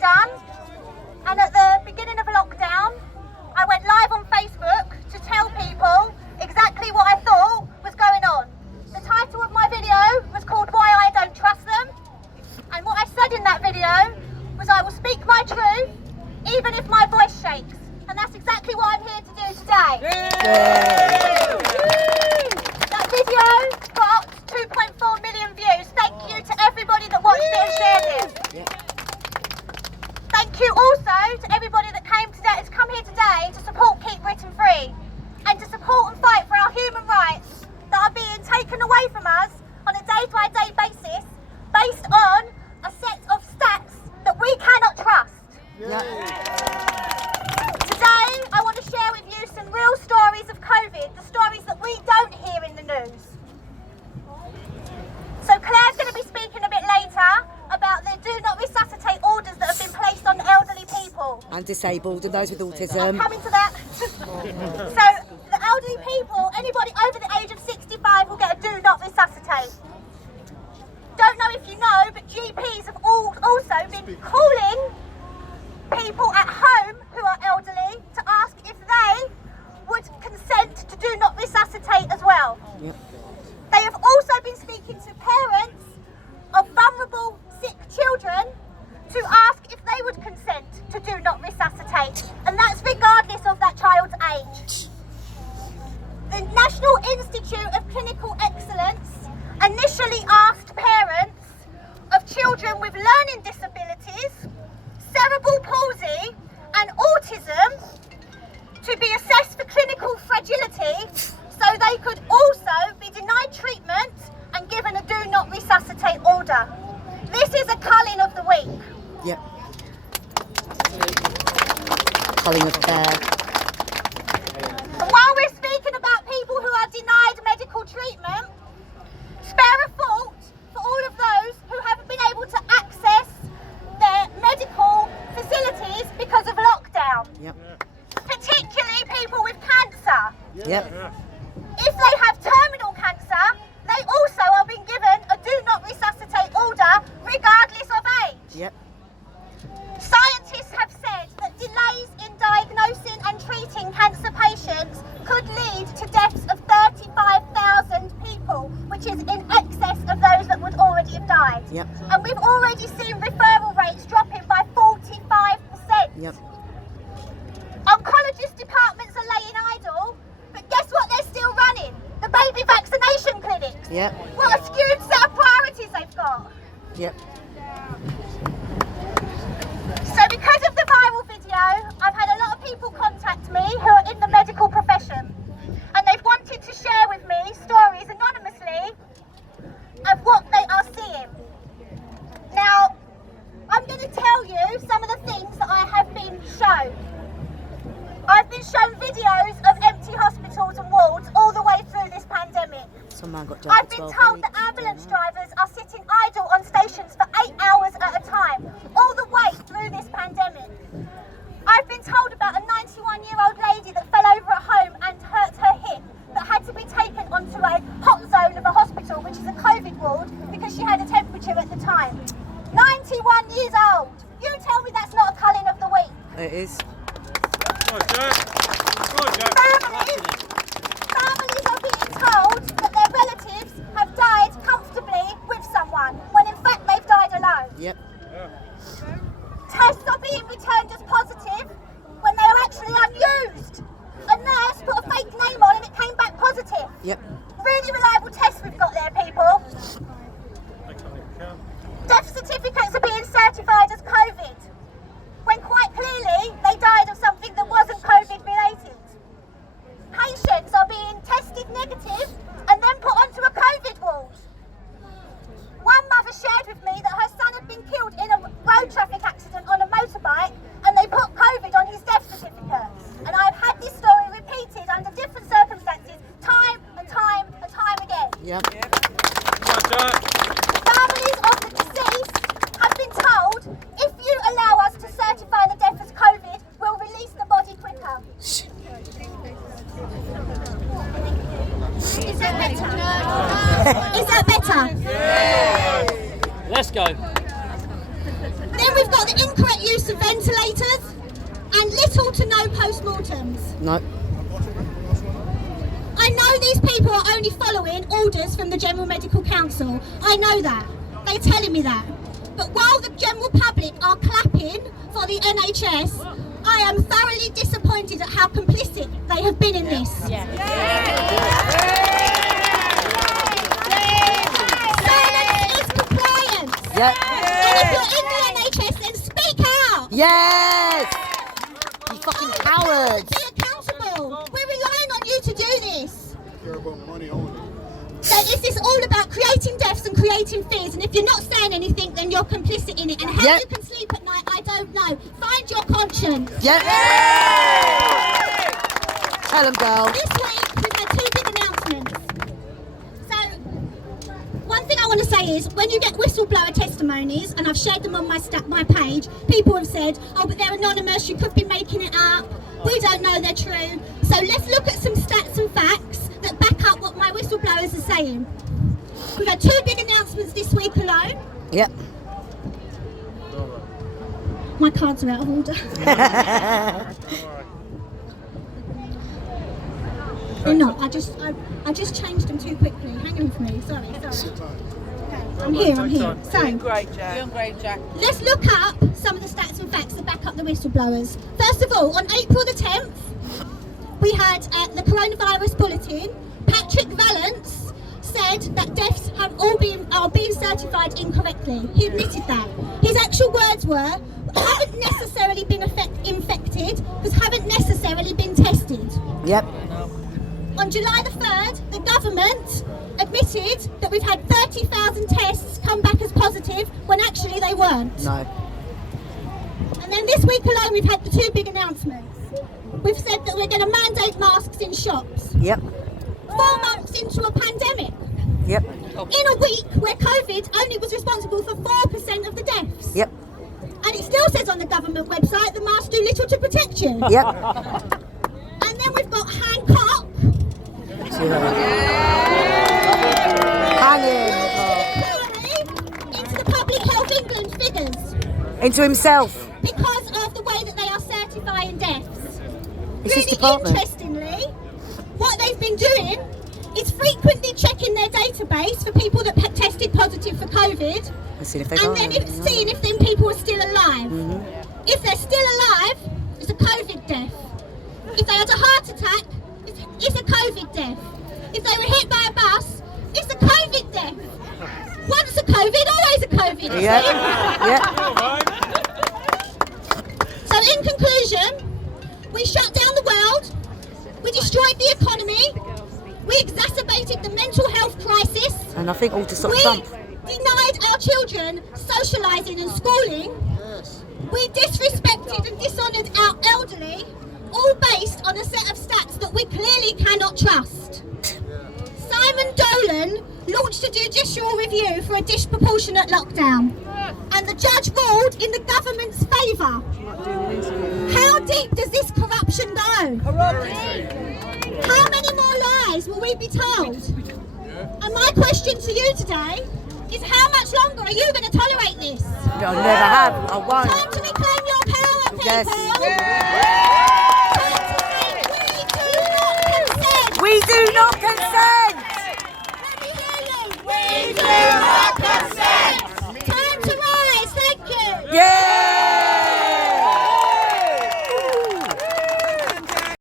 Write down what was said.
done, and at the beginning of lockdown, I went live on Facebook to tell people exactly what I thought was going on. The title of my video was called Why I Don't Trust Them, and what I said in that video was I will speak my truth even if my voice shakes, and that's exactly what I'm here to do today. That video got 2.4 million views. Thank you to everybody that watched it and shared it. Thank you also to everybody that came here today to support Keep Britain Free and to support and fight for our human rights that are being taken away from us on a day-by-day basis based on a set of stats that we cannot trust. Today I want to share with you some real stories of COVID, the stories that we don't hear in the news. So Claire's going to be speaking a bit later about the do not resuscitate orders that have been placed on elderly people. And disabled and those with autism. I'm coming to that. So the elderly people, anybody over the age of 65 will get a do not resuscitate. Don't know if you know, but GPs have also been calling people at home who are elderly to ask if they would consent to do not resuscitate as well. Yep. They have also been speaking to parents of vulnerable sick children to ask if they would consent to do not resuscitate, and that's regardless of that child's age. The National Institute of Clinical Excellence initially asked parents of children with learning disabilities, cerebral palsy and autism to be assessed for clinical fragility so they could also be denied treatment and given a do not resuscitate order. This is a culling of the week. Yep. Culling of care. And while we're speaking about people who are denied medical treatment, spare a thought for all of those who haven't been able to access their medical facilities because of lockdown. Yep. Particularly people with cancer. Yep. If they have terminal cancer, they also are being given a do not resuscitate order regardless of age. Yep. Scientists have said that delays in diagnosing and treating cancer patients could lead to deaths of 35,000 people, which is in excess of those that would already have died. Yep. And we've already seen referral rates dropping by 45%. Yep. Oncologist departments are laying idle, but guess what they're still running? The baby vaccination clinics. Yep. What a skewed set of priorities they've got. Yep. So because of the viral video, I've had a lot of people contact me who are in the medical profession, and they've wanted to share with me stories anonymously of what they are seeing. Now, I'm going to tell you some of the things that I have been shown. I've been shown videos of empty hospitals and wards all the way through this pandemic. Someone got I've been told that ambulance drivers are sitting idle on stations for 8 hours at a time, all the way through this pandemic. I've been told about a 91-year-old lady that fell over at home and hurt her hip, that had to be taken onto a hot zone of a hospital, which is a COVID ward, because she had a temperature at the time. 91 years old. You tell me that's not a culling of the week. It is. Families are being told that their relatives have died comfortably with someone, when in fact they've died alone. Yep. Tests are being returned as positive when they are actually unused. A nurse put a fake name on and it came back positive. Yep. Really reliable tests we've got there, people. Death certificates are being certified as COVID, when quite clearly they died of something that wasn't COVID related. Patients are being tested negative and then put onto a COVID ward. One mother shared with me that her son had been killed in a road traffic accident on a motorbike, and they put COVID on his death certificate. And I've had this story repeated under different circumstances time and time and time again. Yep. Families of the deceased have been told, if you allow us to certify the death as COVID, we'll release the body quicker. Is that better? Is that better? Let's go. Then we've got the inaccurate use of ventilators, and little to no post-mortems. No. I know these people are only following orders from the General Medical Council. I know that. They're telling me that. But while the general public are clapping for the NHS, I am thoroughly disappointed at how complicit they have been in this. Silence is compliance. Yep. And if you're in the NHS, then speak out. Yes! You fucking cowards! Be accountable. We're relying on you to do this. Care about money only. So is this all about creating deaths and creating fears? And if you're not saying anything, then you're complicit in it. And how Yep. you can sleep at night, I don't know. Find your conscience. Yep. Tell them, girl. This week, we've had two big announcements. So, one thing I want to say is, when you get whistleblower testimonies, and I've shared them on my page, people have said, oh, but they're anonymous, you could be making it up, we don't know they're true. So let's look at some stats and facts that back up what my whistleblowers are saying. We've had two big announcements this week alone. Yep. My cards are out of order. They're not. I just changed them too quickly. Hang on for me. Sorry. Okay. I'm here. So, Great, Jack. Doing great, Jack. let's look up some of the stats and facts that back up the whistleblowers. First of all, on April the 10th, we had the coronavirus bulletin. Patrick Vallance said that deaths are being certified incorrectly. He admitted that. His actual words were, haven't necessarily been infected because haven't necessarily been tested. Yep. On July the 3rd, the government admitted that we've had 30,000 tests come back as positive when actually they weren't. No. And then this week alone, we've had the two big announcements. We've said that we're going to mandate masks in shops. Yep. 4 months into a pandemic. Yep. In a week where COVID only was responsible for 4% of the deaths. Yep. And it still says on the government website the masks do little to protect you. Yep. And then we've got Hancock. Hanging. Into the Public Health England figures Into himself. because of the way that they are certifying deaths. It's his Really department. interestingly, what they've been doing is frequently checking their database for people that tested positive for COVID, Let's see if they and got then it. seeing if them people are still alive. If they're still alive, it's a COVID death. If they had a heart attack, it's a COVID death. If they were hit by a bus, it's a COVID death. Once a COVID, always a COVID. you Yep. see? Yep. So in conclusion, we shut down the world, we destroyed the economy, we exacerbated the mental health crisis, And I think all to stop we Trump. denied our children socialising and schooling, we disrespected and dishonoured our elderly, all based on a set of stats that we clearly cannot trust. Simon Dolan launched a judicial review for a disproportionate lockdown, and the judge ruled in the government's favour. How deep does this corruption go? How many more lies will we be told? And my question to you today is, how much longer are you going to tolerate this? I'll never have. I won't. Time to reclaim your power, people! Yes. Time to say, we do not consent! We do not consent!